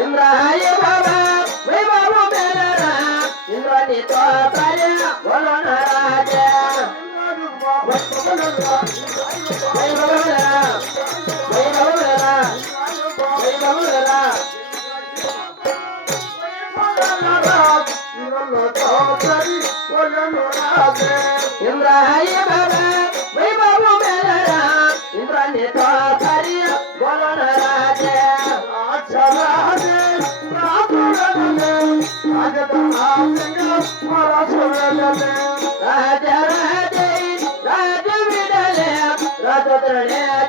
इंद्राय बाबा वैभव मेलरा इंद्रानी तो कार्य बोलो नाराज वैभव मेलरा वैभव मेलरा वैभव मेलरा इंद्राय बाबा वैभव मेलरा इंद्रानी तो कार्य बोलो नाराज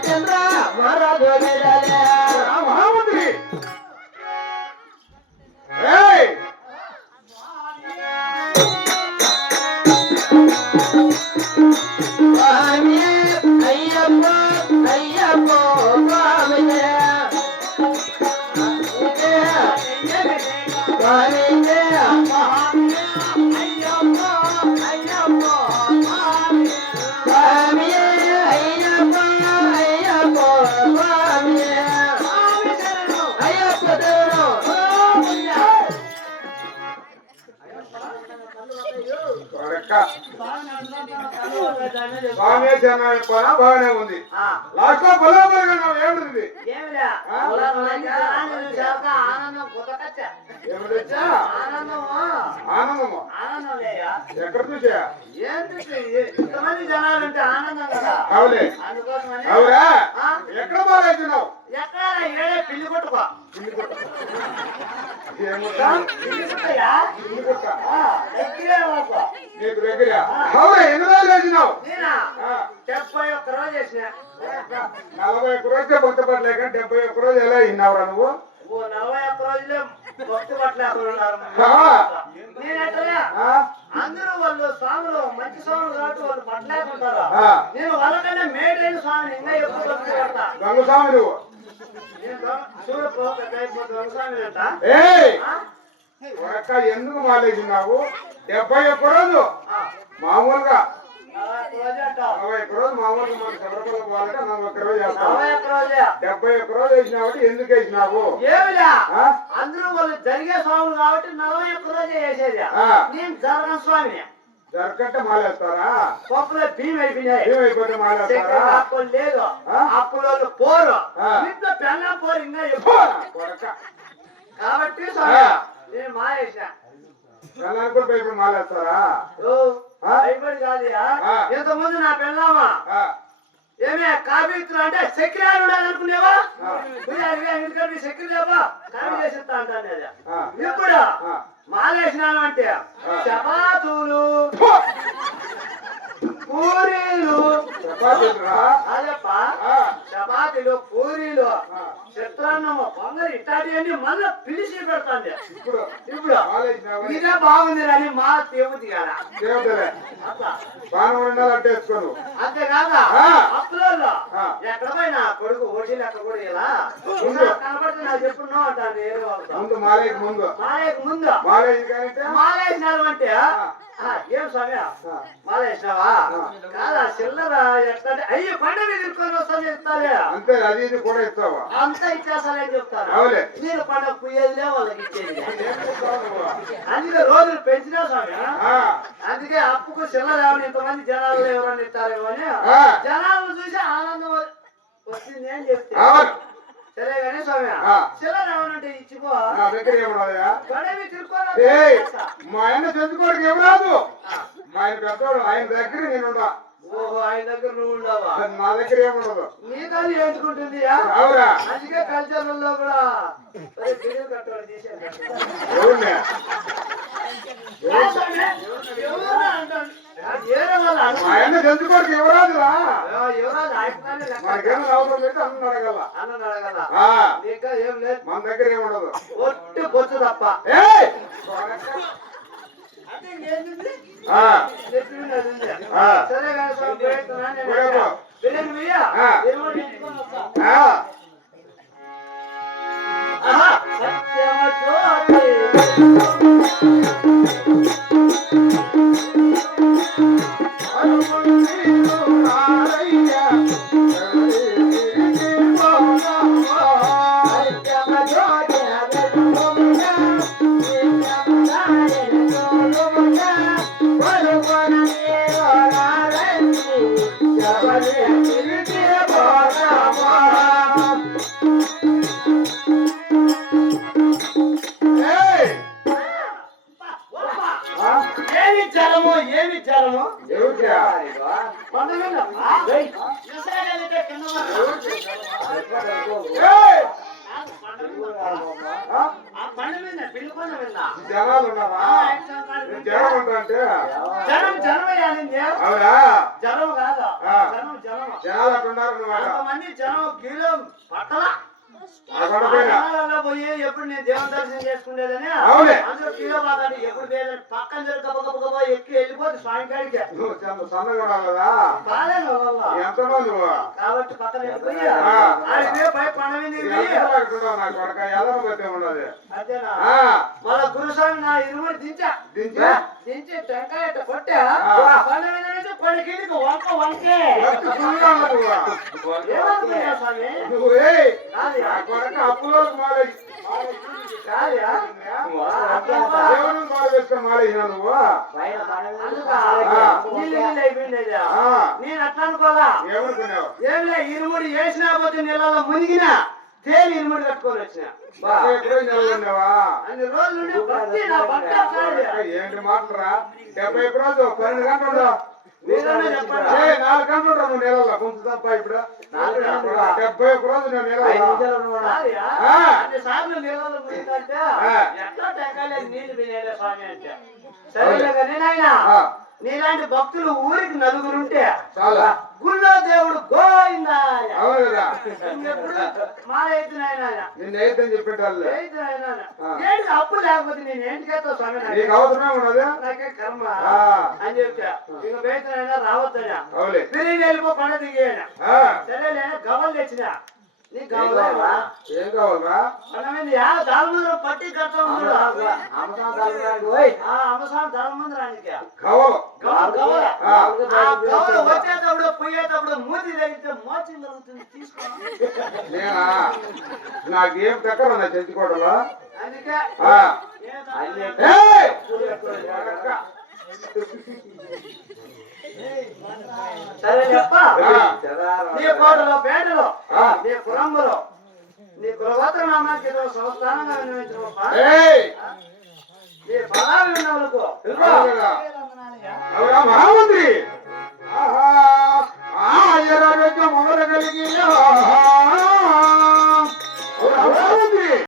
चंद्र महाराज महामंत्री స్వామి చెప్పనా బాగానే ఉంది లాస్ట్ లో బలాబలగా ఏమిటి ఆనందము ఎక్కడ చూసా ఎంతమంది జనాలుంటే ఆనందం కదా అవులే అవురా ఎక్కడ బాగాలేస్తున్నావు ఎక్కడ ఏడే పిల్లి కొట్టుకో నీకు దగ్గర అవునా ఎన్ని రోజులు వేసినావు 71 రోజు వేసిన 41 రోజులే బొత్త పట్టలేక 71 రోజు ఎలా అయినావురా నువ్వు 41 రోజులే బొత్త పట్టలేకున్నారు అందరూ వాళ్ళు స్వాములు మంచి స్వాములు కాబట్టి వాళ్ళు పట్టలేకుంటారు నేను వాళ్ళకన్నా మేడైన స్వామిని ఇంకా ఎక్కువ బొత్త పడతా దొంగ స్వామి నువ్వు ఎందుకు మాలేసినావు 71 రోజు మామూలుగా 41 రోజు మామూలుగా మన చంద్రపల్లి వాళ్ళకి 41 రోజు చేస్తావు 71 రోజు వేసినావు ఎందుకు వేసినావు అందరూ వాళ్ళు జరిగే స్వాములు కాబట్టి 41 రోజు వేసేది నేను జరగని స్వామిని జరగంటే మాలేస్తారా పప్పులో బియ్యం అయిపోయినాయి బియ్యం అయిపోతే మాలేస్తారా అప్పుడు లేదు అప్పుడు వాళ్ళు పోరు ఇంట్లో పెళ్ళం పోరు ఇంకా ఎక్కువ కాబట్టి నేను మానేసా పెళ్ళానికి కూడా పైపు మాలేస్తారా అయిపోయి కాదు ఇంతకుముందు నా పెళ్ళామా ఏమే కావిత్రులు అంటే సెక్రటరీ ఉండాలనుకునేవా సెక్రటరీ లేవా కావి చేసిస్తా అంటాను ఇప్పుడు మాలేసినాను అంటే చపాతీలు పూరీలు అదేప్పా చపాతీలు పూరీలు చిత్రాన్నము పొంగలి ఇట్లాంటివన్నీ మళ్ళీ పిలిచి పెడతాండి ఇప్పుడు ఇదే బాగుంది అని మా దేవుడి కదా అంతేకాదా అప్పులలో ఎక్కడ పోయినా కొడుకు ఓటీ లెక్క కూడా ఇలా కనబడితే నాకు చెప్పుడు నో అంటాను వేరే వాళ్ళతో ముందు మాలేకి ముందు మాలేకు ముందు మాలేసినారు అంటే ఏం సమయ మాలేసినావా కాదా చిల్లర ఎట్లా అయ్యి పండుగ తీసుకొని వస్తాను చెప్తాలే అంతే అది ఇది కూడా ఇస్తావా అంతా ఇచ్చేస్తానని చెప్తారు అవులే మీరు పండుగ పుయ్యేదిలే వాళ్ళకి ఇచ్చేది అందుకే రోజులు పెంచినా సమయ అందుకే అప్పుకు చిల్లర ఏమని ఇంతమంది జనాలు ఎవరన్నా ఇస్తారేమో అని జనాలను చూసి ఆనందం వచ్చింది అని చెప్తే సరే కానీ స్వామి చిల్లర ఏమనంటే ఇచ్చిపో నా దగ్గర ఏమన్నాయా గడవి తిరుక్కోరా మా ఆయన చెందుకోడికి ఇవ్వరాదు మా ఆయన పెద్దవాడు ఆయన దగ్గర నేను ఓహో ఆయన దగ్గర నువ్వు ఉండవా నా దగ్గర ఏముండదు నీ దాన్ని ఏంచుకుంటుంది అవురా అందుకే కల్చర్లలో కూడా సరే బిల్లు కట్టాలి తీసేది ఎవరినే మా ఆయన చెందుకోడికి ఇవ్వరాదురా మనకేమో అవసరం లేదు అన్న అడగల ఏం లేదు మన దగ్గర ఏముండదు ఒట్టి బొచ్చు తప్ప సరే ఏమి జరము జనాలు ఉన్నారా జనం ఉంటారంటే జనం కాదు జనాలు అట్టున్నారు కొంతమంది జనం కిలో పట్టల పోయి ఎప్పుడు నేను దేవుని దర్శనం చేసుకునేదని అందరూ కిలో బాగా ఎప్పుడు పక్కన జరుగుతుంది ఎక్కి వెళ్ళిపోతే సాయంకాలికి ఎంతమంది కాబట్టి పక్కన వెళ్ళిపోయి ఉన్నది అంతేనా మన గురుస్వామి నా ఇరువురు దించి టెంకాయ కొట్టా కొన్ని కిందికి వంకే అప్పులో నేను అట్లా అనుకోవాలా ఏం లే ఇరుముడి వేసినా పోతే నీళ్ళలో మునిగినా తేలి ఇరుముడి కట్టుకొని వచ్చిన అన్ని రోజులు ఏంటి మాటరా 70 రోజు 12 గంటలు 4 గంటలు నువ్వు నీళ్ళలో కొంచెం తప్ప ఇప్పుడు 71 రోజు నేను నీళ్ళలో మునిగిందంటే ఎట్లా టెంకాయలు నీళ్ళు వినేలే స్వామి అంటే సరేలే కానీ నాయన నీలాంటి భక్తులు ఊరికి నలుగురుంటే చాలా గుళ్ళో దేవుడు గోయిందా అవును కదా మా ఎత్తు నాయన నిన్న ఏదని చెప్పేటాళ్ళు ఏంటి అప్పు లేకపోతే నేను ఏంటికైతే స్వామి నీకు అవసరమే ఉన్నది నాకే కర్మ అని చెప్తా ఇంక బయటనైనా రావద్దనా తిరిగి వెళ్ళిపో పండ దిగేనా సరేలే గవలు తెచ్చినా నీ గవలేవా ఏం కావాలరా దాని పట్టి కట్టం అమసాం ధర్మందరానికి వచ్చేటప్పుడు పోయేటప్పుడు మూతి తగ్గితే మోచింది జరుగుతుంది తీసుకో నేనా నాకేం చక్కర నా చెంచుకోవడంలో అందుకే సరే చెప్ప నీ కోటలో పేటలో నీ పురంబులో నీ కులగోత్ర నామానికి సంస్థానంగా వినియోగించిన నీ పదాలు విన్నవులకు మహామంత్రి